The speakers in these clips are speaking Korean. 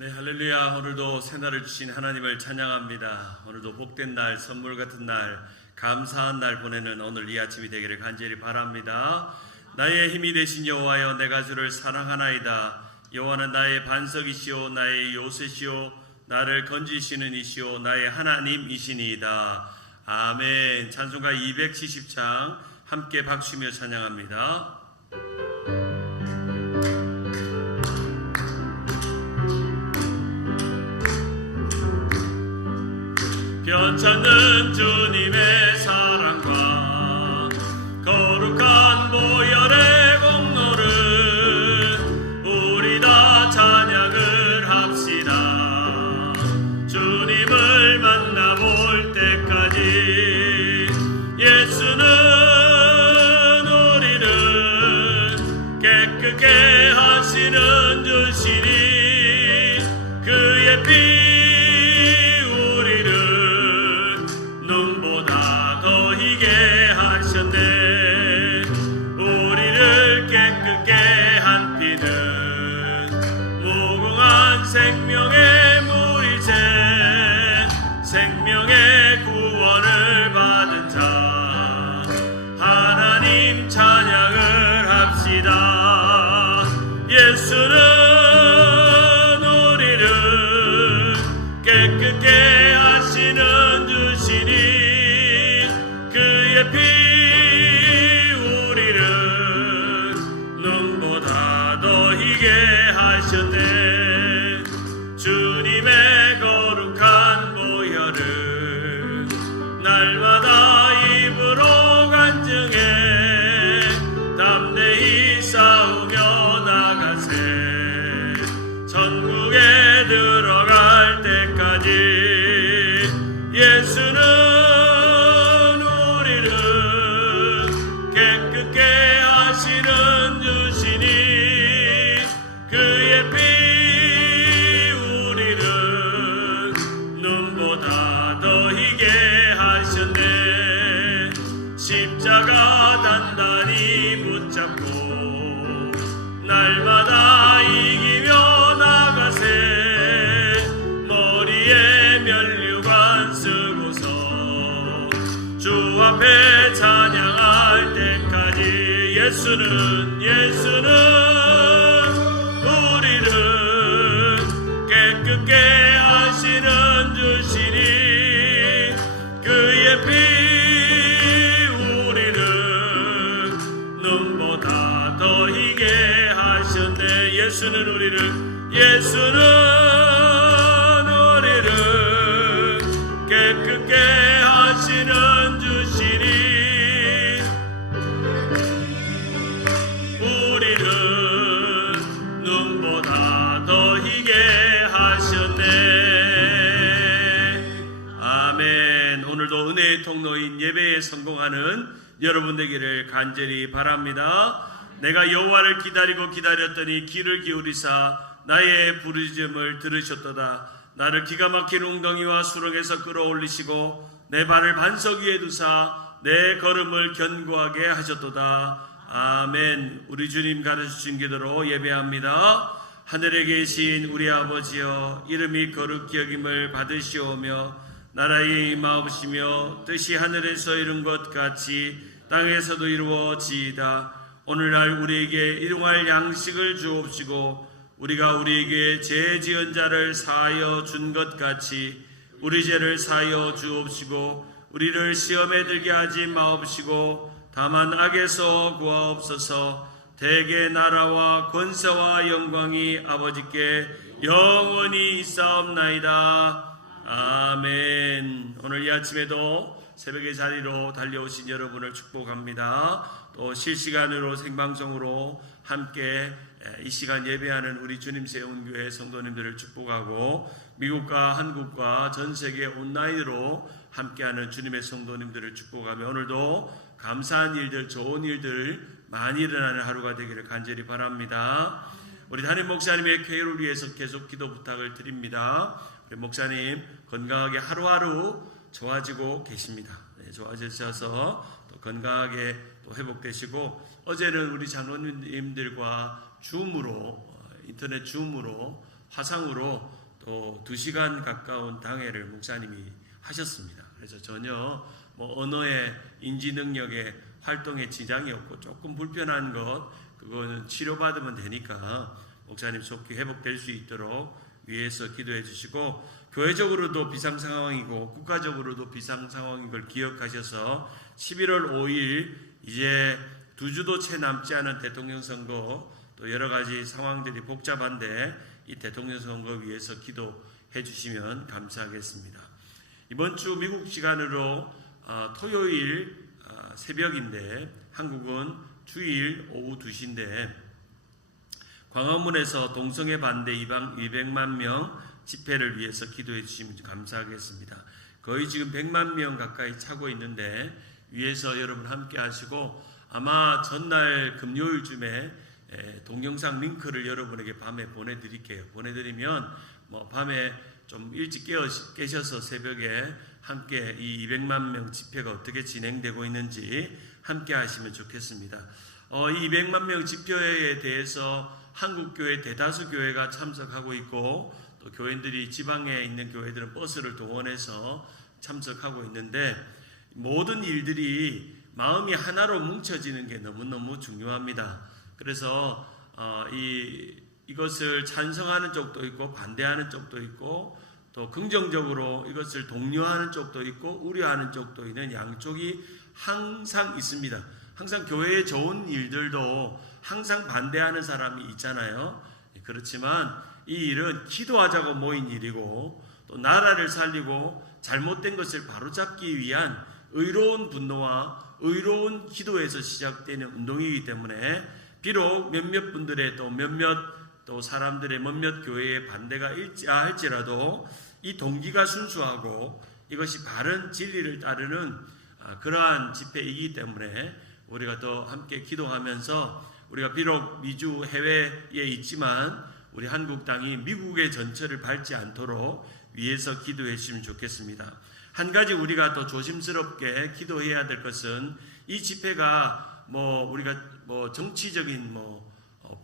네, 할렐루야. 오늘도 새날을 주신 하나님을 찬양합니다. 오늘도 복된 날, 선물 같은 날, 감사한 날 보내는 오늘 이 아침이 되기를 간절히 바랍니다. 나의 힘이 되신 여호와여, 내가 주를 사랑하나이다. 여호와는 나의 반석이시오, 나의 요새시오, 나를 건지시는 이시오, 나의 하나님이시니이다. 아멘. 찬송가 270장 함께 박수며 찬양합니다. 변찮는 주님의 사랑과 거룩한 보혈의 공로를 우리 다 찬양을 합시다. 주님을 만나볼 때까지 예수는 우리를 깨끗게 하시는 주시니 그의 피 우리를 깨끗게 한 피는 무궁한 생명의 물이제 생명의 구원을 받은 자 하나님 찬양을 합시다. 예수는 우리를 깨끗게 하시는 주시니 그의 피 하셨네. 주님의 거룩한 보혈을 날마다 입으로 간증해 담대히 싸우며 나가세. 천국에 들어갈 때까지 예수는 우리를 깨끗게 하시는 주시니 그의 피 우리를 눈보다 더 희게 하셨네. 십자가 단단히 붙잡고 날마다 이기며 나가세. 머리에 면류관 쓰고서 주 앞에 찬양할 때까지 예수는 깨끗게 하시는 주시니 그의 피 우리를 눈보다 더 희게 하셨네. 예수는 우리를 깨끗게 하시는 주시니 우리를 눈보다 더 희게 아멘. 오늘도 은혜의 통로인 예배에 성공하는 여러분 되기를 간절히 바랍니다. 내가 여호와를 기다리고 기다렸더니 귀를 기울이사 나의 부르짖음을 들으셨도다. 나를 기가 막힌 웅덩이와 수렁에서 끌어올리시고 내 발을 반석 위에 두사 내 걸음을 견고하게 하셨도다. 아멘. 우리 주님 가르치신 기도로 예배합니다. 하늘에 계신 우리 아버지여, 이름이 거룩히 여김을 받으시오며 나라의 임하옵시며 뜻이 하늘에서 이룬 것 같이 땅에서도 이루어지이다. 오늘날 우리에게 일용할 양식을 주옵시고 우리가 우리에게 죄 지은 자를 사하여 준 것 같이 우리 죄를 사하여 주옵시고 우리를 시험에 들게 하지 마옵시고 다만 악에서 구하옵소서. 대개 나라와 권세와 영광이 아버지께 영원히 있사옵나이다. 아멘. 오늘 이 아침에도 새벽의 자리로 달려오신 여러분을 축복합니다. 또 실시간으로 생방송으로 함께 이 시간 예배하는 우리 주님 세운교회 성도님들을 축복하고 미국과 한국과 전 세계 온라인으로 함께하는 주님의 성도님들을 축복하며 오늘도 감사한 일들, 좋은 일들 많이 일어나는 하루가 되기를 간절히 바랍니다. 우리 담임 목사님의 쾌유를 위해서 계속 기도 부탁을 드립니다. 우리 목사님 건강하게 하루하루 좋아지고 계십니다. 좋아지셔서 또 건강하게 또 회복되시고 어제는 우리 장로님들과 줌으로 인터넷 줌으로 화상으로 또 2시간 가까운 당회를 목사님이 하셨습니다. 그래서 전혀 뭐 언어의 인지 능력에 활동에 지장이 없고 조금 불편한 것 그거는 치료받으면 되니까 목사님 속히 회복될 수 있도록 위해서 기도해 주시고, 교회적으로도 비상 상황이고 국가적으로도 비상 상황인 걸 기억하셔서 11월 5일 이제 2주도 채 남지 않은 대통령 선거, 또 여러 가지 상황들이 복잡한데 이 대통령 선거 위해서 기도해 주시면 감사하겠습니다. 이번 주 미국 시간으로 토요일 새벽인데 한국은 주일 오후 2시인데 광화문에서 동성애 반대 200만 명 집회를 위해서 기도해 주시면 감사하겠습니다. 거의 지금 100만 명 가까이 차고 있는데 위에서 여러분 함께 하시고, 아마 전날 금요일쯤에 동영상 링크를 여러분에게 밤에 보내드릴게요. 보내드리면 뭐 밤에 좀 일찍 깨셔서 새벽에 함께 이 200만 명 집회가 어떻게 진행되고 있는지 함께 하시면 좋겠습니다. 이 200만 명 집회에 대해서 한국교회 대다수 교회가 참석하고 있고, 또 교인들이 지방에 있는 교회들은 버스를 동원해서 참석하고 있는데, 모든 일들이 마음이 하나로 뭉쳐지는 게 너무너무 중요합니다. 그래서 이것을 찬성하는 쪽도 있고 반대하는 쪽도 있고, 또 긍정적으로 이것을 독려하는 쪽도 있고 우려하는 쪽도 있는 양쪽이 항상 있습니다. 항상 교회의 좋은 일들도 항상 반대하는 사람이 있잖아요. 그렇지만 이 일은 기도하자고 모인 일이고, 또 나라를 살리고 잘못된 것을 바로잡기 위한 의로운 분노와 의로운 기도에서 시작되는 운동이기 때문에, 비록 몇몇 분들의 또 또 사람들의 몇몇 교회의 반대가 할지라도 이 동기가 순수하고 이것이 바른 진리를 따르는 그러한 집회이기 때문에 우리가 또 함께 기도하면서, 우리가 비록 미주 해외에 있지만 우리 한국 땅이 미국의 전철을 밟지 않도록 위해서 기도해 주시면 좋겠습니다. 한 가지 우리가 더 조심스럽게 기도해야 될 것은, 이 집회가 우리가 정치적인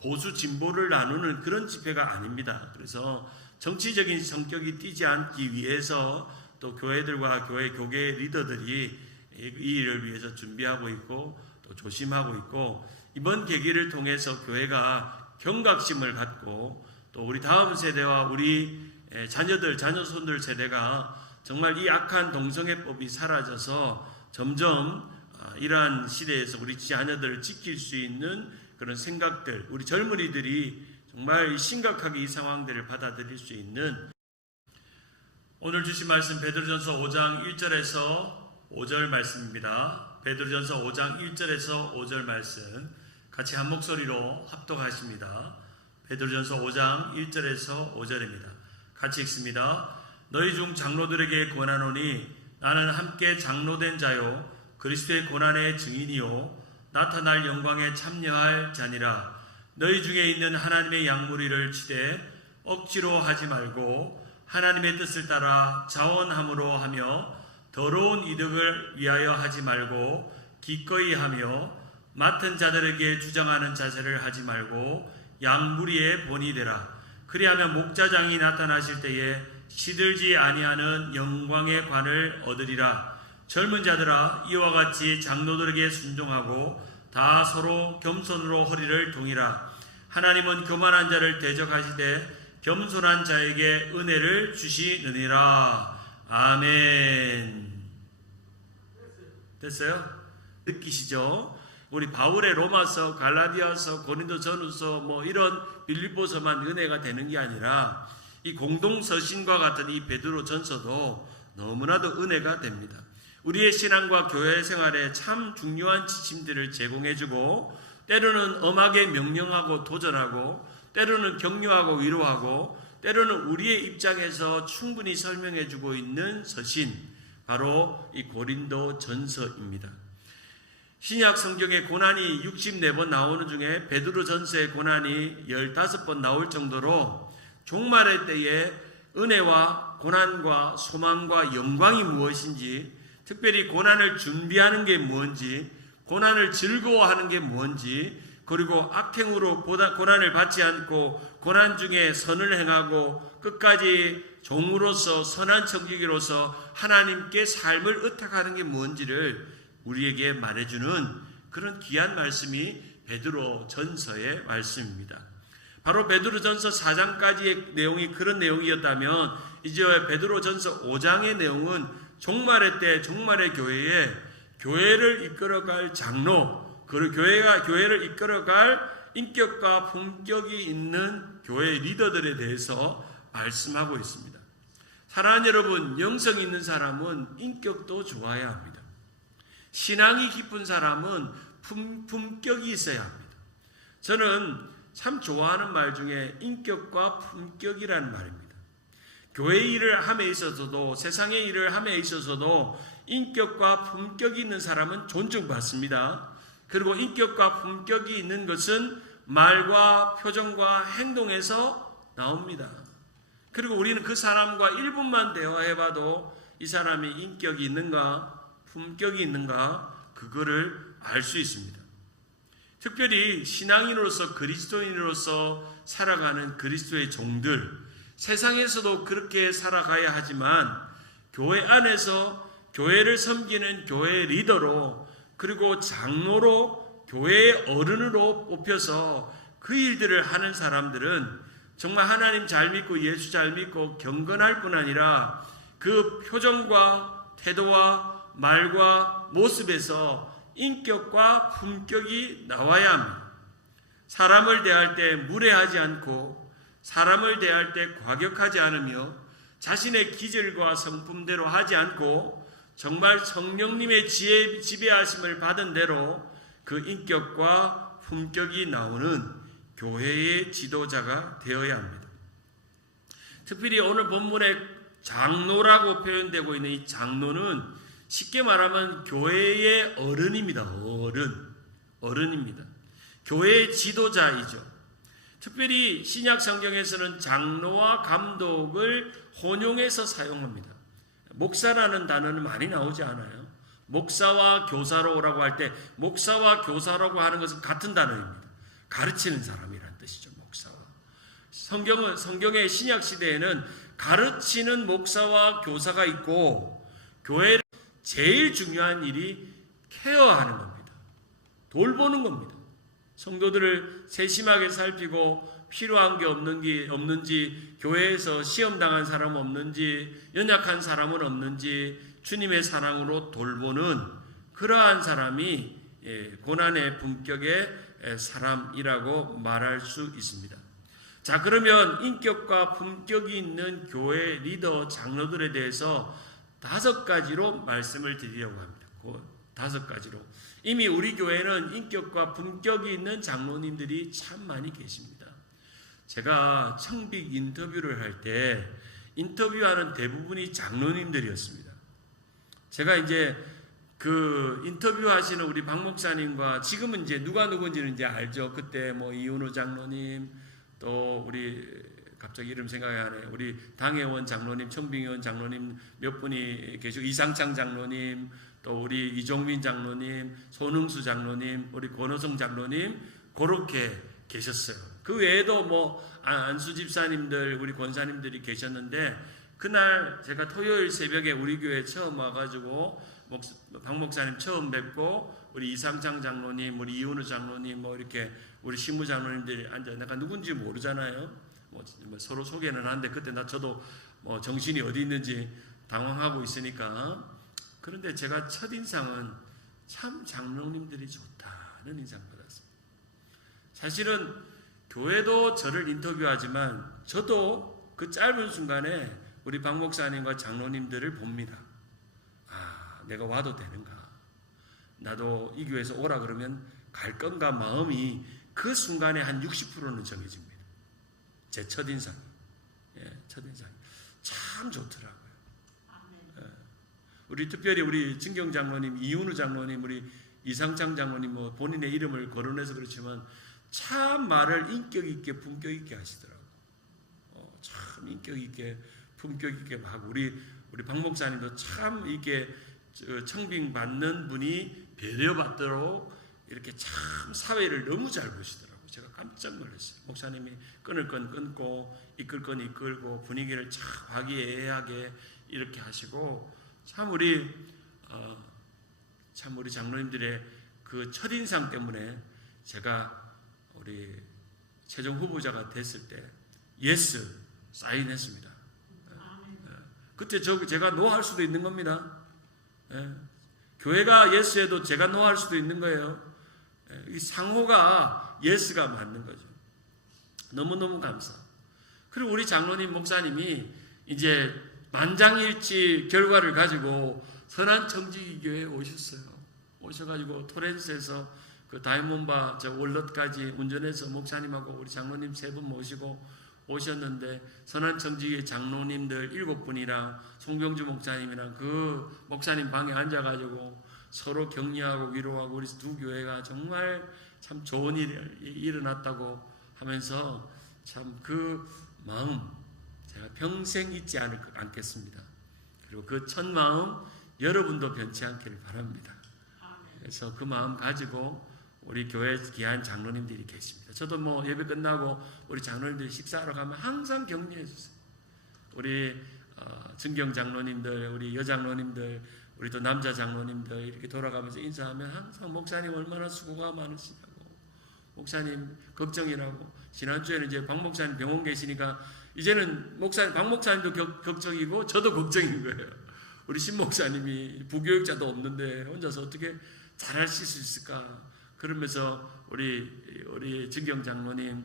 보수 진보를 나누는 그런 집회가 아닙니다. 그래서 정치적인 성격이 띄지 않기 위해서 또 교회들과 교계 리더들이 이 일을 위해서 준비하고 있고 또 조심하고 있고, 이번 계기를 통해서 교회가 경각심을 갖고 또 우리 다음 세대와 우리 자녀손들 세대가 정말 이 악한 동성애법이 사라져서 점점 이러한 시대에서 우리 자녀들을 지킬 수 있는 그런 생각들, 우리 젊은이들이 정말 심각하게 이 상황들을 받아들일 수 있는, 오늘 주신 말씀 베드로전서 5장 1절에서 5절 말씀입니다. 베드로전서 5장 1절에서 5절 말씀 같이 한 목소리로 합독하십니다. 베드로전서 5장 1절에서 5절입니다. 같이 읽습니다. 너희 중 장로들에게 권하노니 나는 함께 장로된 자요 그리스도의 고난의 증인이요 나타날 영광에 참여할 자니라. 너희 중에 있는 하나님의 양무리를 치되 억지로 하지 말고 하나님의 뜻을 따라 자원함으로 하며 더러운 이득을 위하여 하지 말고 기꺼이 하며 맡은 자들에게 주장하는 자세를 하지 말고 양무리의 본이 되라. 그리하면 목자장이 나타나실 때에 시들지 아니하는 영광의 관을 얻으리라. 젊은 자들아, 이와 같이 장로들에게 순종하고 다 서로 겸손으로 허리를 동이라. 하나님은 교만한 자를 대적하시되 겸손한 자에게 은혜를 주시느니라. 아멘. 됐어요? 느끼시죠? 우리 바울의 로마서, 갈라디아서, 고린도전후서 이런 빌립보서만 은혜가 되는 게 아니라 이 공동서신과 같은 이 베드로전서도 너무나도 은혜가 됩니다. 우리의 신앙과 교회 생활에 참 중요한 지침들을 제공해주고, 때로는 엄하게 명령하고 도전하고, 때로는 격려하고 위로하고, 때로는 우리의 입장에서 충분히 설명해주고 있는 서신, 바로 이 고린도 전서입니다. 신약 성경에 고난이 64번 나오는 중에 베드로 전서의 고난이 15번 나올 정도로 종말의 때에 은혜와 고난과 소망과 영광이 무엇인지, 특별히 고난을 준비하는 게 뭔지, 고난을 즐거워하는 게 뭔지, 그리고 악행으로 고난을 받지 않고 고난 중에 선을 행하고 끝까지 종으로서 선한 청지기로서 하나님께 삶을 의탁하는 게 뭔지를 우리에게 말해주는 그런 귀한 말씀이 베드로 전서의 말씀입니다. 바로 베드로 전서 4장까지의 내용이 그런 내용이었다면 이제 베드로 전서 5장의 내용은 종말의 때 종말의 교회에 교회를 이끌어갈 장로, 그리고 교회를 이끌어갈 인격과 품격이 있는 교회 리더들에 대해서 말씀하고 있습니다. 사랑하는 여러분, 영성이 있는 사람은 인격도 좋아야 합니다. 신앙이 깊은 사람은 품격이 있어야 합니다. 저는 참 좋아하는 말 중에 인격과 품격이라는 말입니다. 교회 일을 함에 있어서도 세상의 일을 함에 있어서도 인격과 품격이 있는 사람은 존중받습니다. 그리고 인격과 품격이 있는 것은 말과 표정과 행동에서 나옵니다. 그리고 우리는 그 사람과 1분만 대화해봐도 이 사람이 인격이 있는가 품격이 있는가 그거를 알 수 있습니다. 특별히 신앙인으로서 그리스도인으로서 살아가는 그리스도의 종들, 세상에서도 그렇게 살아가야 하지만 교회 안에서 교회를 섬기는 교회 리더로 그리고 장로로 교회의 어른으로 뽑혀서 그 일들을 하는 사람들은 정말 하나님 잘 믿고 예수 잘 믿고 경건할 뿐 아니라 그 표정과 태도와 말과 모습에서 인격과 품격이 나와야 합니다. 사람을 대할 때 무례하지 않고 사람을 대할 때 과격하지 않으며 자신의 기질과 성품대로 하지 않고 정말 성령님의 지배하심을 받은 대로 그 인격과 품격이 나오는 교회의 지도자가 되어야 합니다. 특별히 오늘 본문에 장로라고 표현되고 있는 이 장로는 쉽게 말하면 교회의 어른입니다. 어른입니다. 교회의 지도자이죠. 특별히 신약 성경에서는 장로와 감독을 혼용해서 사용합니다. 목사라는 단어는 많이 나오지 않아요. 목사와 교사로라고 할 때 목사와 교사라고 하는 것은 같은 단어입니다. 가르치는 사람이라는 뜻이죠. 목사와. 성경의 신약 시대에는 가르치는 목사와 교사가 있고 교회를 제일 중요한 일이 케어하는 겁니다. 돌보는 겁니다. 성도들을 세심하게 살피고 필요한 게 없는지 교회에서 시험당한 사람 없는지 연약한 사람은 없는지 주님의 사랑으로 돌보는 그러한 사람이 고난의 품격의 사람이라고 말할 수 있습니다. 자, 그러면 인격과 품격이 있는 교회 리더 장로들에 대해서 5가지로 말씀을 드리려고 합니다. 그 5가지로. 이미 우리 교회는 인격과 품격이 있는 장로님들이 참 많이 계십니다. 제가 청빅 인터뷰를 할 때 인터뷰하는 대부분이 장로님들이었습니다. 제가 이제 그 인터뷰하시는 우리 박 목사님과 지금은 이제 누가 누군지는 이제 알죠. 그때 뭐 이윤우 장로님 또 우리 갑자기 이름 생각이 안 나요. 우리 당회원 장로님, 청빙의원 장로님 몇 분이 계시고 이상창 장로님, 또 우리 이종민 장로님, 손흥수 장로님, 우리 권호성 장로님 그렇게 계셨어요. 그 외에도 뭐 안수 집사님들, 우리 권사님들이 계셨는데 그날 제가 토요일 새벽에 우리 교회 처음 와가지고 박 목사님 처음 뵙고 우리 이상창 장로님, 우리 이윤우 장로님, 뭐 이렇게 우리 신부 장로님들이 앉아 내가 누군지 모르잖아요. 뭐 서로 소개는 하는데 그때 저도 뭐 정신이 어디 있는지 당황하고 있으니까 그런데 제가 첫인상은 참 장로님들이 좋다는 인상 받았습니다. 사실은 교회도 저를 인터뷰하지만 저도 그 짧은 순간에 우리 박 목사님과 장로님들을 봅니다. 아, 내가 와도 되는가? 나도 이 교회에서 오라 그러면 갈 건가 마음이 그 순간에 한 60%는 정해집니다. 제 첫인상이. 첫인상이. 참 좋더라고요. 우리 특별히 우리 진경 장로님, 이윤우 장로님, 우리 이상창 장로님 뭐 본인의 이름을 거론해서 그렇지만 참 말을 인격 있게 품격 있게 하시더라고요. 참 인격 있게 품격 있게 막 우리 박 목사님도 참 이렇게 청빙 받는 분이 배려받도록 이렇게 참 사회를 너무 잘 보시더라고요. 제가 깜짝 놀랐어요. 목사님이 끊을 건 끊고 이끌 건 이끌고 분위기를 참 화기애애하게 이렇게 하시고 참 우리 장로님들의 그 첫인상 때문에 제가 우리 최종 후보자가 됐을 때 예스 사인했습니다. 그때 제가 노할 수도 있는 겁니다. 교회가 예스해도 제가 노할 수도 있는 거예요. 이 상호가 예스가 맞는 거죠. 너무너무 감사. 그리고 우리 장로님 목사님이 이제 만장일치 결과를 가지고 선한청지교회에 오셨어요. 오셔가지고 토렌스에서 그 다이몬바 월넛까지 운전해서 목사님하고 우리 장로님 3분 모시고 오셨는데 선한청지교회 장로님들 7분이랑 송병주 목사님이랑 그 목사님 방에 앉아가지고 서로 격려하고 위로하고 우리 두 교회가 정말 참 좋은 일이 일어났다고 하면서 참 그 마음 제가 평생 잊지 않겠습니다. 그리고 그 첫 마음 여러분도 변치 않기를 바랍니다. 그래서 그 마음 가지고 우리 교회 귀한 장로님들이 계십니다. 저도 뭐 예배 끝나고 우리 장로님들이 식사하러 가면 항상 격려해 주세요. 우리 증경 장로님들, 우리 여장로님들, 우리 또 남자 장로님들 이렇게 돌아가면서 인사하면 항상 목사님 얼마나 수고가 많으시다고, 목사님 걱정이라고. 지난주에는 이제 박 목사님 병원 계시니까 이제는 박 목사님도 걱정이고 저도 걱정인 거예요. 우리 신 목사님이 부교육자도 없는데 혼자서 어떻게 잘하실 수 있을까? 그러면서 우리 증경 장로님,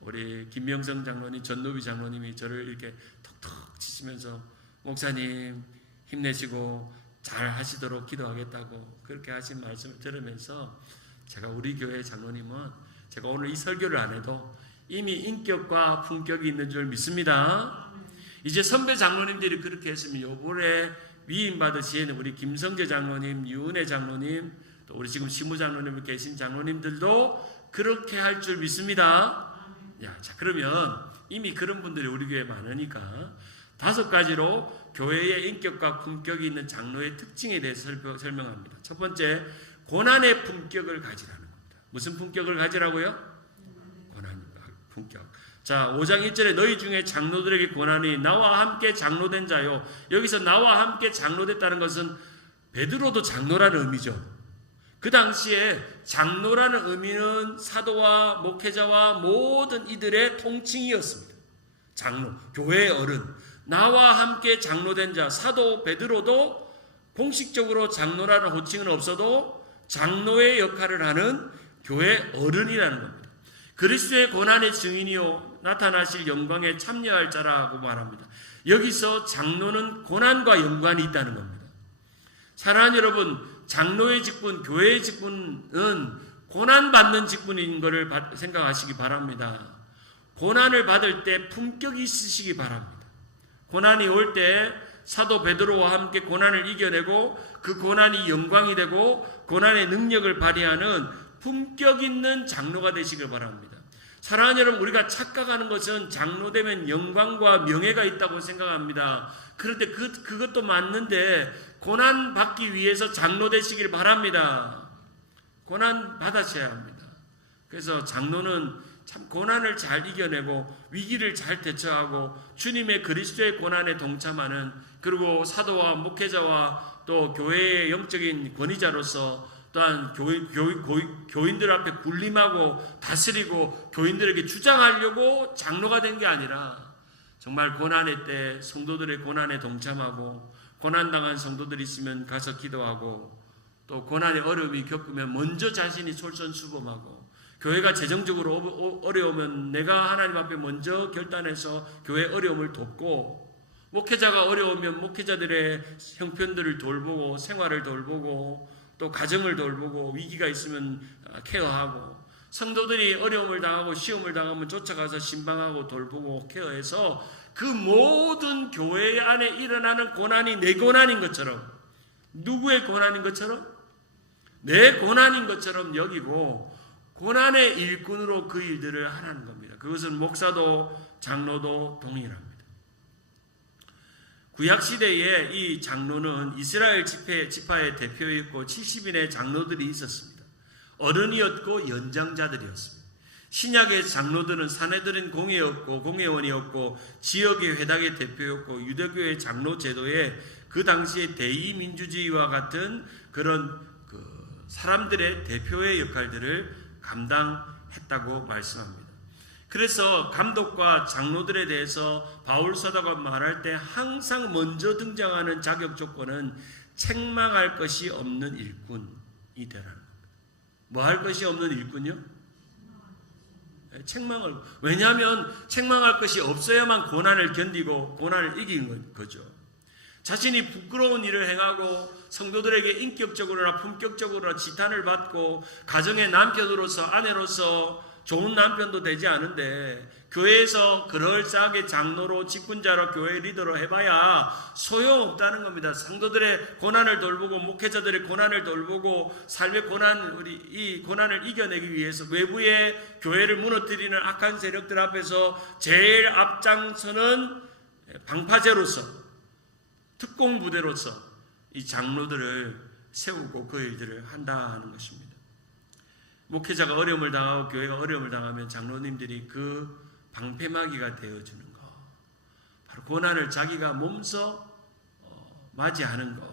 우리 김명성 장로님, 전노비 장로님이 저를 이렇게 톡톡 치시면서 목사님 힘내시고 잘 하시도록 기도하겠다고 그렇게 하신 말씀을 들으면서 제가 우리 교회 장로님은 제가 오늘 이 설교를 안 해도 이미 인격과 품격이 있는 줄 믿습니다. 이제 선배 장로님들이 그렇게 했으면 요번에 위임 받으신 우리 김성재 장로님, 유은혜 장로님, 또 우리 지금 시무 장로님 계신 장로님들도 그렇게 할 줄 믿습니다. 자, 그러면 이미 그런 분들이 우리 교회에 많으니까 5가지로 교회의 인격과 품격이 있는 장로의 특징에 대해서 설명합니다. 첫 번째, 고난의 품격을 가지라는 겁니다. 무슨 품격을 가지라고요? 고난 품격. 자, 5장 1절에 너희 중에 장로들에게 고난이 나와 함께 장로된 자요. 여기서 나와 함께 장로됐다는 것은 베드로도 장로라는 의미죠. 그 당시에 장로라는 의미는 사도와 목회자와 모든 이들의 통칭이었습니다. 장로, 교회의 어른. 나와 함께 장로된 자, 사도 베드로도 공식적으로 장로라는 호칭은 없어도 장로의 역할을 하는 교회 어른이라는 겁니다. 그리스도의 고난의 증인이요 나타나실 영광에 참여할 자라고 말합니다. 여기서 장로는 고난과 연관이 있다는 겁니다. 사랑하는 여러분, 장로의 직분, 교회의 직분은 고난받는 직분인 것을 생각하시기 바랍니다. 고난을 받을 때 품격이 있으시기 바랍니다. 고난이 올 때 사도 베드로와 함께 고난을 이겨내고 그 고난이 영광이 되고 고난의 능력을 발휘하는 품격 있는 장로가 되시길 바랍니다. 사랑하는 여러분, 우리가 착각하는 것은 장로되면 영광과 명예가 있다고 생각합니다. 그런데 그것도 맞는데 고난 받기 위해서 장로 되시길 바랍니다. 고난 받으셔야 합니다. 그래서 장로는 참 고난을 잘 이겨내고 위기를 잘 대처하고 주님의 그리스도의 고난에 동참하는, 그리고 사도와 목회자와 또 교회의 영적인 권위자로서 또한 교인들 앞에 군림하고 다스리고 교인들에게 주장하려고 장로가 된 게 아니라 정말 고난의 때 성도들의 고난에 동참하고 고난당한 성도들이 있으면 가서 기도하고 또 고난의 어려움이 겪으면 먼저 자신이 솔선수범하고 교회가 재정적으로 어려우면 내가 하나님 앞에 먼저 결단해서 교회 어려움을 돕고 목회자가 어려우면 목회자들의 형편들을 돌보고 생활을 돌보고 또 가정을 돌보고 위기가 있으면 케어하고 성도들이 어려움을 당하고 시험을 당하면 쫓아가서 신방하고 돌보고 케어해서 그 모든 교회 안에 일어나는 고난이 내 고난인 것처럼, 누구의 고난인 것처럼? 내 고난인 것처럼 여기고 고난의 일꾼으로 그 일들을 하라는 겁니다. 그것은 목사도 장로도 동일합니다. 구약시대에 이 장로는 이스라엘 지파의 대표였고 70인의 장로들이 있었습니다. 어른이었고 연장자들이었습니다. 신약의 장로들은 사내들은 공회원이었고 지역의 회당의 대표였고 유대교의 장로 제도에 그 당시의 대의민주주의와 같은 그런 사람들의 대표의 역할들을 감당했다고 말씀합니다. 그래서 감독과 장로들에 대해서 바울 사도가 말할 때 항상 먼저 등장하는 자격 조건은 책망할 것이 없는 일꾼이 되라는 겁니다. 뭐 할 것이 없는 일꾼이요? 책망을. 왜냐하면 책망할 것이 없어야만 고난을 견디고 고난을 이기는 거죠. 자신이 부끄러운 일을 행하고 성도들에게 인격적으로나 품격적으로나 지탄을 받고 가정의 남편으로서 아내로서 좋은 남편도 되지 않은데 교회에서 그럴싸하게 장로로 직분자로 교회 리더로 해봐야 소용없다는 겁니다. 성도들의 고난을 돌보고 목회자들의 고난을 돌보고 삶의 고난, 이 고난을 이겨내기 위해서 외부의 교회를 무너뜨리는 악한 세력들 앞에서 제일 앞장서는 방파제로서 특공 부대로서 이 장로들을 세우고 그 일들을 한다는 것입니다. 목회자가 어려움을 당하고 교회가 어려움을 당하면 장로님들이 그 방패막이가 되어주는 것, 바로 고난을 자기가 몸소 맞이하는 것,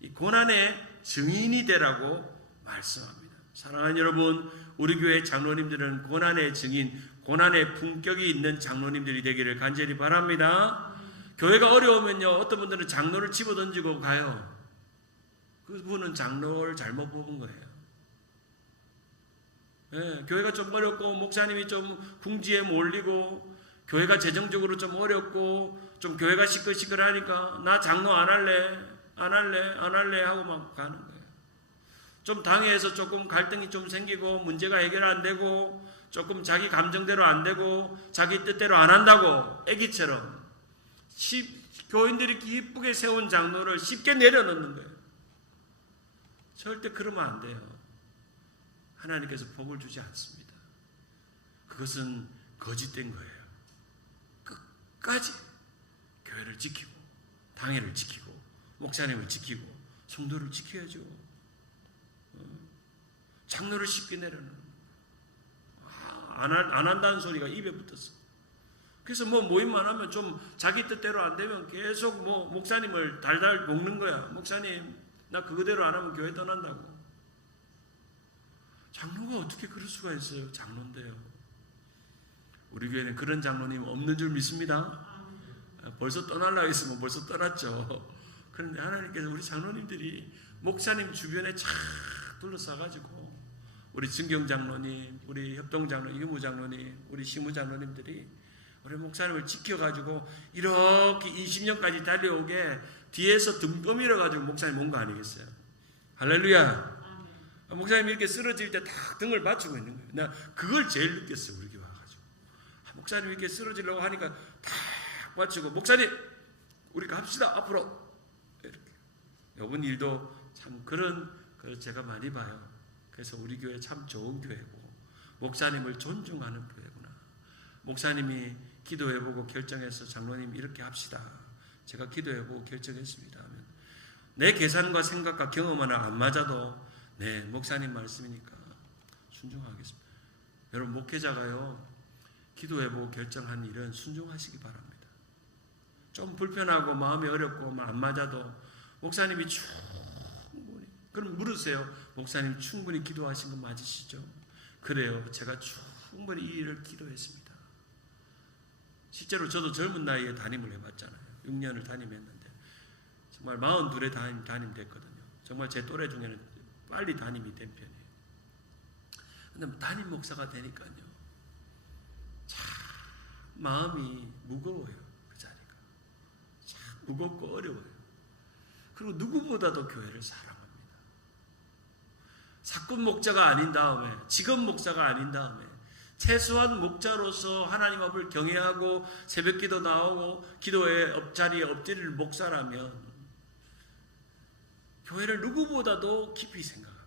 이 고난의 증인이 되라고 말씀합니다. 사랑하는 여러분, 우리 교회 장로님들은 고난의 증인, 고난의 품격이 있는 장로님들이 되기를 간절히 바랍니다. 교회가 어려우면요, 어떤 분들은 장로를 집어던지고 가요. 그분은 장로를 잘못 뽑은 거예요. 예, 교회가 좀 어렵고 목사님이 좀 궁지에 몰리고 교회가 재정적으로 좀 어렵고 좀 교회가 시끌시끌하니까 나 장로 안 할래 하고 막 가는 거예요. 좀 당회에서 조금 갈등이 좀 생기고 문제가 해결 안 되고 조금 자기 감정대로 안 되고 자기 뜻대로 안 한다고 애기처럼 교인들이 기쁘게 세운 장로를 쉽게 내려놓는 거예요. 절대 그러면 안 돼요. 하나님께서 복을 주지 않습니다. 그것은 거짓된 거예요. 끝까지 교회를 지키고 당회를 지키고 목사님을 지키고 성도를 지켜야죠. 장로를 쉽게 내려놓는 안 한다는 소리가 입에 붙었어. 그래서 뭐 모임만 하면 좀 자기 뜻대로 안 되면 계속 뭐 목사님을 달달 볶는 거야. 목사님 나 그거대로 안 하면 교회 떠난다고. 장로가 어떻게 그럴 수가 있어요? 장로인데요. 우리 교회는 그런 장로님 없는 줄 믿습니다. 벌써 떠나려고 했으면 벌써 떠났죠. 그런데 하나님께서 우리 장로님들이 목사님 주변에 착 둘러싸가지고 우리 증경 장로님, 우리 협동 장로님, 유무 장로님, 우리 시무 장로님들이 우리 목사님을 지켜가지고 이렇게 20년까지 달려오게 뒤에서 등 떠밀어가지고 목사님 온 거 아니겠어요? 할렐루야. 목사님이 이렇게 쓰러질 때 딱 등을 받치고 있는 거예요. 나 그걸 제일 느꼈어요. 우리 교회 와가지고 목사님이 이렇게 쓰러지려고 하니까 딱 받치고 목사님 우리 갑시다 앞으로 이렇게. 이번 일도 참 그런 걸 제가 많이 봐요. 그래서 우리 교회 참 좋은 교회고 목사님을 존중하는 교회구나. 목사님이 기도해보고 결정해서 장로님 이렇게 합시다. 제가 기도해보고 결정했습니다 하면 내 계산과 생각과 경험 하나 안 맞아도 네, 목사님 말씀이니까 순종하겠습니다. 여러분 목회자가요 기도해보고 결정한 일은 순종하시기 바랍니다. 좀 불편하고 마음이 어렵고 안 맞아도 목사님이 충분히 그럼 물으세요. 목사님 충분히 기도하신 거 맞으시죠? 그래요. 제가 충분히 이 일을 기도했습니다. 실제로 저도 젊은 나이에 담임을 해봤잖아요. 6년을 담임했는데 정말 42에 담임 됐거든요. 정말 제 또래 중에는 빨리 담임이 된 편이에요. 근데 담임 목사가 되니까요. 참 마음이 무거워요. 그 자리가. 참 무겁고 어려워요. 그리고 누구보다도 교회를 사랑합니다. 사건 목자가 아닌 다음에 직업 목사가 아닌 다음에 최소한 목자로서 하나님 앞을 경외하고 새벽기도 나오고 기도의 자리에 엎드릴 목사라면 교회를 누구보다도 깊이 생각합니다.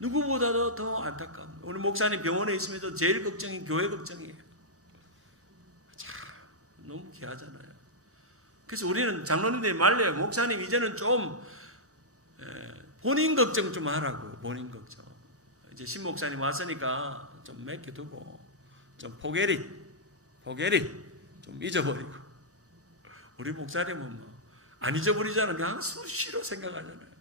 누구보다도 더 안타까워합니다. 오늘 목사님 병원에 있으면서 제일 걱정인 교회 걱정이에요. 참 너무 귀하잖아요. 그래서 우리는 장로님들이 말려요. 목사님 이제는 좀 본인 걱정 좀 하라고. 본인 걱정. 이제 신목사님 왔으니까 좀 맡겨두고 좀 포게릿 좀 잊어버리고, 우리 목사님은 뭐 안 잊어버리잖아요. 그냥 수시로 생각하잖아요.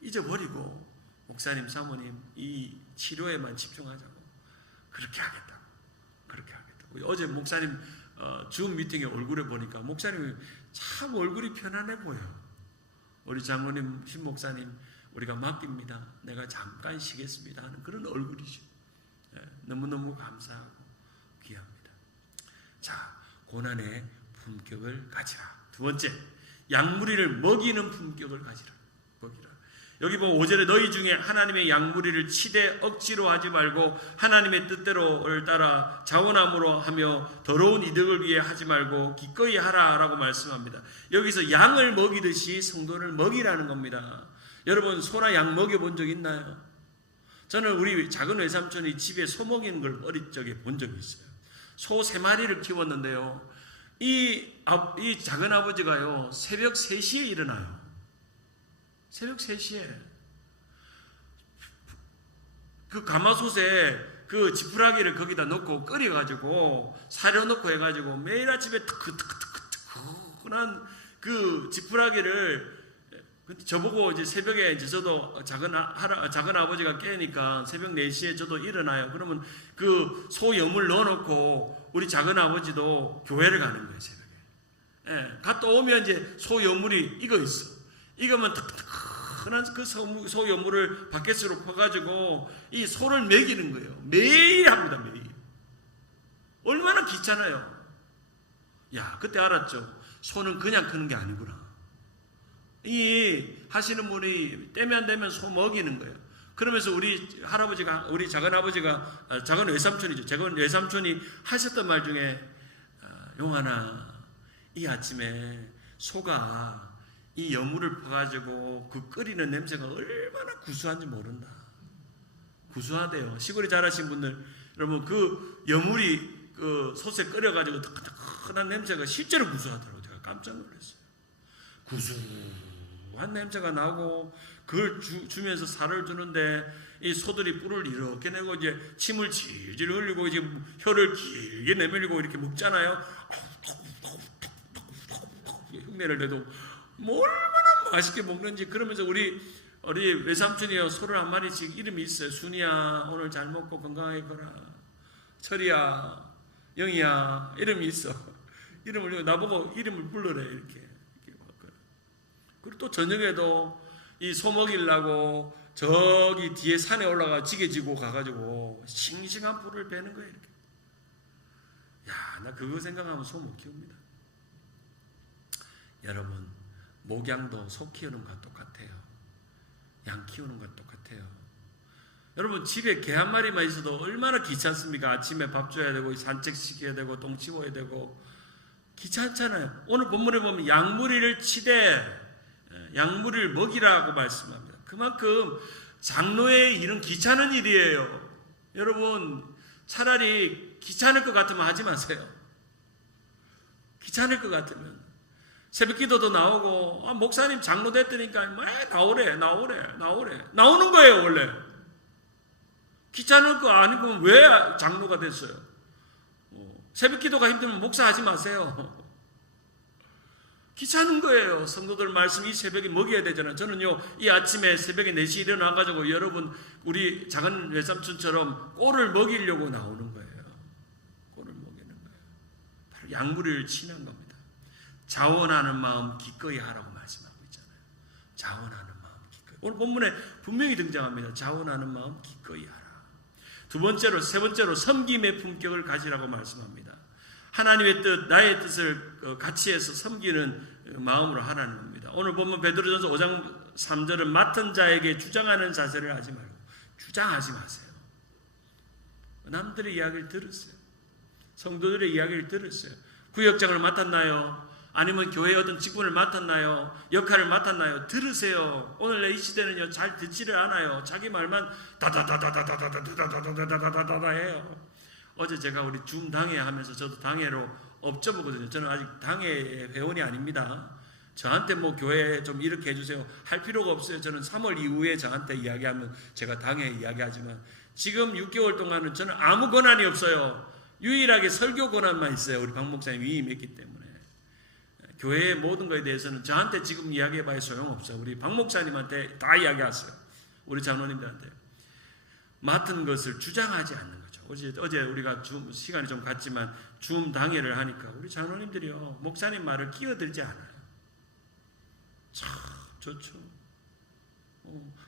잊어버리고 목사님 사모님 이 치료에만 집중하자고, 그렇게 하겠다고. 어제 목사님 줌 미팅에 얼굴에 보니까 목사님이 참 얼굴이 편안해 보여. 우리 장로님 신목사님 우리가 맡깁니다, 내가 잠깐 쉬겠습니다 하는 그런 얼굴이죠. 너무너무 감사하고 귀합니다. 자, 고난의 품격을 가지라. 두 번째, 양무리를 먹이는 품격을 가지라. 먹이라. 여기 보면 5절에 너희 중에 하나님의 양무리를 치되 억지로 하지 말고 하나님의 뜻대로를 따라 자원함으로 하며 더러운 이득을 위해 하지 말고 기꺼이 하라라고 말씀합니다. 여기서 양을 먹이듯이 성도를 먹이라는 겁니다. 여러분, 소나 양 먹여본 적 있나요? 저는 우리 작은 외삼촌이 집에 소 먹이는 걸 어릴 적에 본 적이 있어요. 소 3마리를 키웠는데요, 이 작은 아버지가요 새벽 3시에 일어나요. 새벽 3시에 그 가마솥에 그 지푸라기를 거기다 넣고 끓여가지고 사료 넣고 해가지고 매일 아침에 뜨끈한 그 지푸라기를, 저보고 이제 새벽에 이제 저도 작은 아버지가 깨니까 새벽 4시에 저도 일어나요. 그러면 그 소염을 넣어놓고 우리 작은 아버지도 교회를 가는 거예요, 새벽에. 갔다 오면 이제 소염물이 익어 있어. 익으면 뜨끈한 그 소염물을 바켓으로 퍼가지고 이 소를 먹이는 거예요. 매일 합니다, 매일. 얼마나 귀찮아요. 야, 그때 알았죠. 소는 그냥 크는 게 아니구나. 이 하시는 분이 때면 되면 소 먹이는 거예요. 그러면서 우리 할아버지가, 우리 작은 아버지가, 작은 외삼촌이죠. 작은 외삼촌이 하셨던 말 중에, 용환아, 이 아침에 소가 이 여물을 퍼가지고 그 끓이는 냄새가 얼마나 구수한지 모른다. 구수하대요. 시골에 자라신 분들, 여러분, 그 여물이 그 솥에 끓여가지고 뜨끈한 냄새가 실제로 구수하더라고요. 제가 깜짝 놀랐어요. 구수한 냄새가 나고, 그걸 주면서 살을 주는데 이 소들이 뿔을 이렇게 내고 이제 침을 질질 흘리고 이제 혀를 길게 내밀고 이렇게 먹잖아요. 흉내를 내도 뭐 얼마나 맛있게 먹는지. 그러면서 우리 외삼촌이요, 소를 한 마리씩 이름이 있어요. 순이야, 오늘 잘 먹고 건강하게 거라. 철이야, 영이야, 이름이 있어. 이름을 나보고 이름을 불러래, 이렇게. 그리고 또 저녁에도 이 소 먹이려고 저기 뒤에 산에 올라가 지게 지고 가가지고 싱싱한 풀을 베는 거예요, 이렇게. 야, 나 그거 생각하면 소 못 키웁니다. 여러분, 목양도 소 키우는 것과 똑같아요. 양 키우는 것과 똑같아요. 여러분, 집에 개 한 마리만 있어도 얼마나 귀찮습니까? 아침에 밥 줘야 되고 산책시켜야 되고 똥 치워야 되고 귀찮잖아요. 오늘 본문에 보면 양무리를 치되 양무리를 먹이라고 말씀합니다. 그만큼 장로의 일은 귀찮은 일이에요. 여러분, 차라리 귀찮을 것 같으면 하지 마세요. 귀찮을 것 같으면 새벽 기도도 나오고, 목사님 장로 됐더니까 나오래 나오는 거예요. 원래 귀찮을 거 아니고 왜 장로가 됐어요? 새벽 기도가 힘들면 목사 하지 마세요. 귀찮은 거예요. 성도들 말씀 이 새벽에 먹여야 되잖아요. 저는요, 이 아침에 새벽에 4시 일어나가지고 여러분, 우리 작은 외삼촌처럼 꼴을 먹이려고 나오는 거예요. 꼴을 먹이는 거예요. 바로 양무리를 치는 겁니다. 자원하는 마음 기꺼이 하라고 말씀하고 있잖아요. 자원하는 마음 기꺼이. 오늘 본문에 분명히 등장합니다. 자원하는 마음 기꺼이 하라. 세 번째로 섬김의 품격을 가지라고 말씀합니다. 하나님의 뜻, 나의 뜻을 같이 해서 섬기는 마음으로 하라는 겁니다. 오늘 보면 베드로전서 5장 3절은 맡은 자에게 주장하는 자세를 하지 말고 주장하지 마세요. 남들의 이야기를 들으세요. 성도들의 이야기를 들으세요. 구역장을 맡았나요? 아니면 교회의 어떤 직분을 맡았나요? 역할을 맡았나요? 들으세요. 오늘 이 시대는요, 잘 듣지를 않아요. 자기 말만 다다다다다다다다다다다다다다다 해요. 어제 제가 우리 줌 당회 하면서 저도 당회로 업접거든요. 저는 아직 당회 회원이 아닙니다. 저한테 뭐 교회 좀 이렇게 해주세요 할 필요가 없어요. 저는 3월 이후에 저한테 이야기하면 제가 당에 이야기하지만 지금 6개월 동안은 저는 아무 권한이 없어요. 유일하게 설교 권한만 있어요. 우리 박 목사님 위임했기 때문에. 교회의 모든 것에 대해서는 저한테 지금 이야기해봐야 소용없어요. 우리 박 목사님한테 다 이야기했어요. 우리 장로님들한테. 맡은 것을 주장하지 않는 거죠. 어제 우리가 시간이 좀 갔지만 줌 당회를 하니까 우리 장로님들이요 목사님 말을 끼어들지 않아요. 참 좋죠.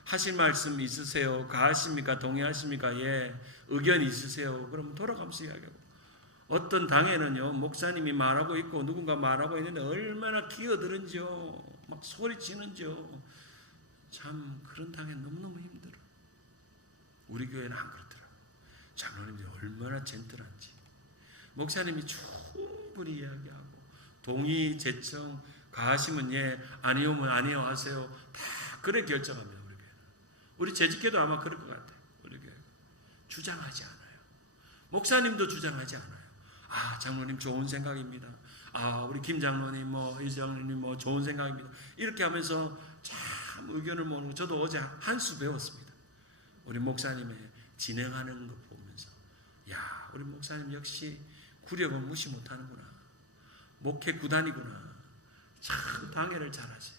하실 말씀 있으세요? 가하십니까? 동의하십니까? 예. 의견 있으세요? 그럼 돌아가면서 이야기하고. 어떤 당에는요 목사님이 말하고 있고 누군가 말하고 있는데 얼마나 끼어드는지요. 막 소리치는지요. 참 그런 당에 너무너무 힘들어. 우리 교회는 안 그렇더라고요. 장로님들이 얼마나 젠틀한지. 목사님이 충분히 이야기하고 동의, 제청, 가하시면 예, 아니오면 아니요 하세요. 다 그래 결정합니다. 우리 교회는. 우리 재직회도 아마 그럴 것 같아요. 우리 교회 주장하지 않아요. 목사님도 주장하지 않아요. 아 장로님 좋은 생각입니다. 아 우리 김 장로님 뭐 이 장로님 뭐 좋은 생각입니다. 이렇게 하면서 참 의견을 모으는 거. 저도 어제 한 수 배웠습니다. 우리 목사님의 진행하는 거 보면서 야 우리 목사님 역시 구력은 무시 못하는구나. 목회 구단이구나. 참 당회를 잘하지.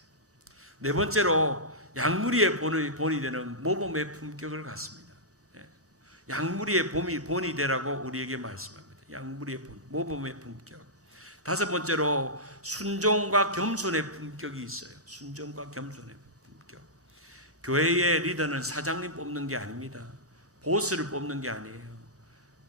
네 번째로 양무리의 본이 되는 모범의 품격을 갖습니다. 양무리의 본이 되라고 우리에게 말씀합니다. 양무리의 본, 모범의 품격. 다섯 번째로 순종과 겸손의 품격이 있어요. 순종과 겸손의 품격. 교회의 리더는 사장님 뽑는 게 아닙니다. 보스를 뽑는 게 아니에요.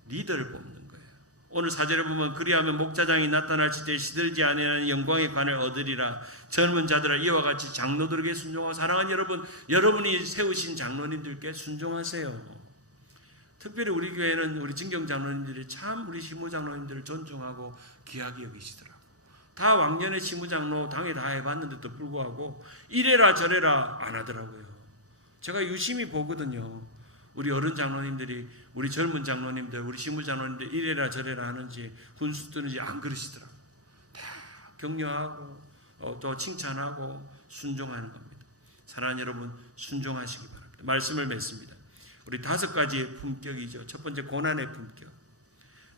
리더를 뽑는 거예요. 오늘 사절에 보면 그리하면 목자장이 나타날 시대에 시들지 아니하는 영광의 관을 얻으리라. 젊은 자들아 이와 같이 장로들에게 순종하고. 사랑하는 여러분, 여러분이 세우신 장로님들께 순종하세요. 특별히 우리 교회는 우리 진경 장로님들이 참 우리 시무 장로님들을 존중하고 귀하게 여기시더라고요. 다 왕년에 시무 장로 당에 다 해봤는데도 불구하고 이래라 저래라 안 하더라고요. 제가 유심히 보거든요. 우리 어른 장로님들이 우리 젊은 장로님들 우리 시무 장로님들 이래라 저래라 하는지 훈수 뜨는지 안 그러시더라고요. 다 격려하고 또 칭찬하고 순종하는 겁니다. 사랑하는 여러분 순종하시기 바랍니다. 말씀을 맺습니다. 우리 다섯 가지의 품격이죠. 첫 번째 고난의 품격,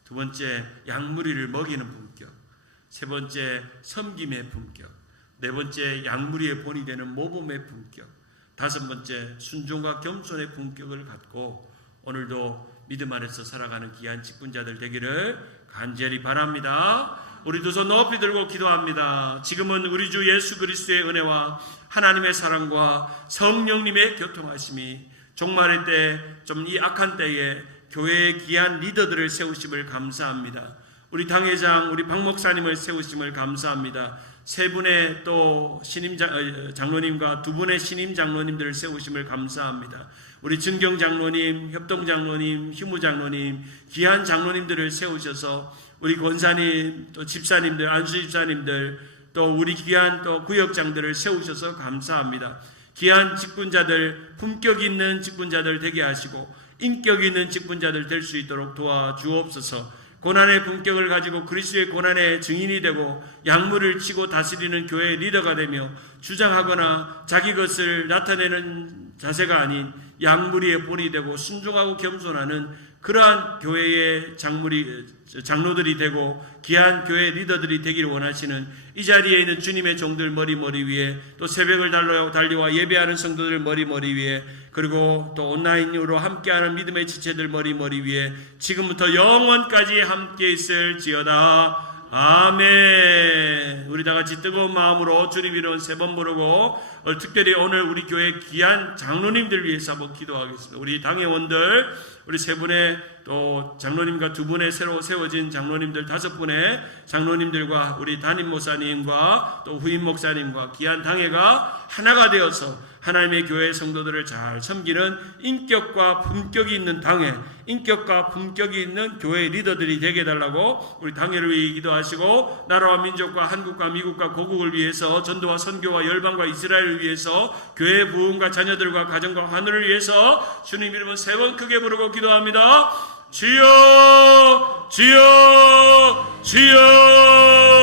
두 번째 양무리를 먹이는 품격, 세 번째 섬김의 품격, 네 번째 양무리의 본이 되는 모범의 품격, 다섯 번째 순종과 겸손의 품격을 갖고 오늘도 믿음 안에서 살아가는 귀한 직분자들 되기를 간절히 바랍니다. 우리 두 손 높이 들고 기도합니다. 지금은 우리 주 예수 그리스도의 은혜와 하나님의 사랑과 성령님의 교통하심이 종말의 때 좀 이 악한 때에 교회의 귀한 리더들을 세우심을 감사합니다. 우리 당회장 우리 박 목사님을 세우심을 감사합니다. 세 분의 또 신임 장로님과 두 분의 신임 장로님들을 세우심을 감사합니다. 우리 증경 장로님, 협동 장로님, 휴무 장로님, 귀한 장로님들을 세우셔서 우리 권사님, 또 집사님들, 안수 집사님들, 또 우리 귀한 또 구역장들을 세우셔서 감사합니다. 귀한 직분자들, 품격 있는 직분자들 되게 하시고 인격 있는 직분자들 될 수 있도록 도와주옵소서. 고난의 품격을 가지고 그리스도의 고난의 증인이 되고 양무를 치고 다스리는 교회의 리더가 되며 주장하거나 자기 것을 나타내는 자세가 아닌 양무리의 본이 되고 순종하고 겸손하는 그러한 교회의 장로들이 되고 귀한 교회 리더들이 되기를 원하시는 이 자리에 있는 주님의 종들 머리 위에 또 새벽을 달려와 예배하는 성도들 머리 위에 그리고 또 온라인으로 함께하는 믿음의 지체들 머리 위에 지금부터 영원까지 함께 있을지어다. 아멘. 우리 다 같이 뜨거운 마음으로 주님 이름 세 번 부르고 특별히 오늘 우리 교회 귀한 장로님들 위해서 한번 기도하겠습니다. 우리 당회원들 우리 세 분의 또 장로님과 두 분의 새로 세워진 장로님들 다섯 분의 장로님들과 우리 담임 목사님과 또 후임 목사님과 귀한 당회가 하나가 되어서 하나님의 교회 성도들을 잘 섬기는 인격과 품격이 있는 당회, 인격과 품격이 있는 교회 리더들이 되게 해달라고 우리 당회를 위해 기도하시고 나라와 민족과 한국과 미국과 고국을 위해서 전도와 선교와 열방과 이스라엘을 위해서 교회 부흥과 자녀들과 가정과 하늘을 위해서 주님 이름은 세 번 크게 부르고 기도합니다. 주여 주여 주여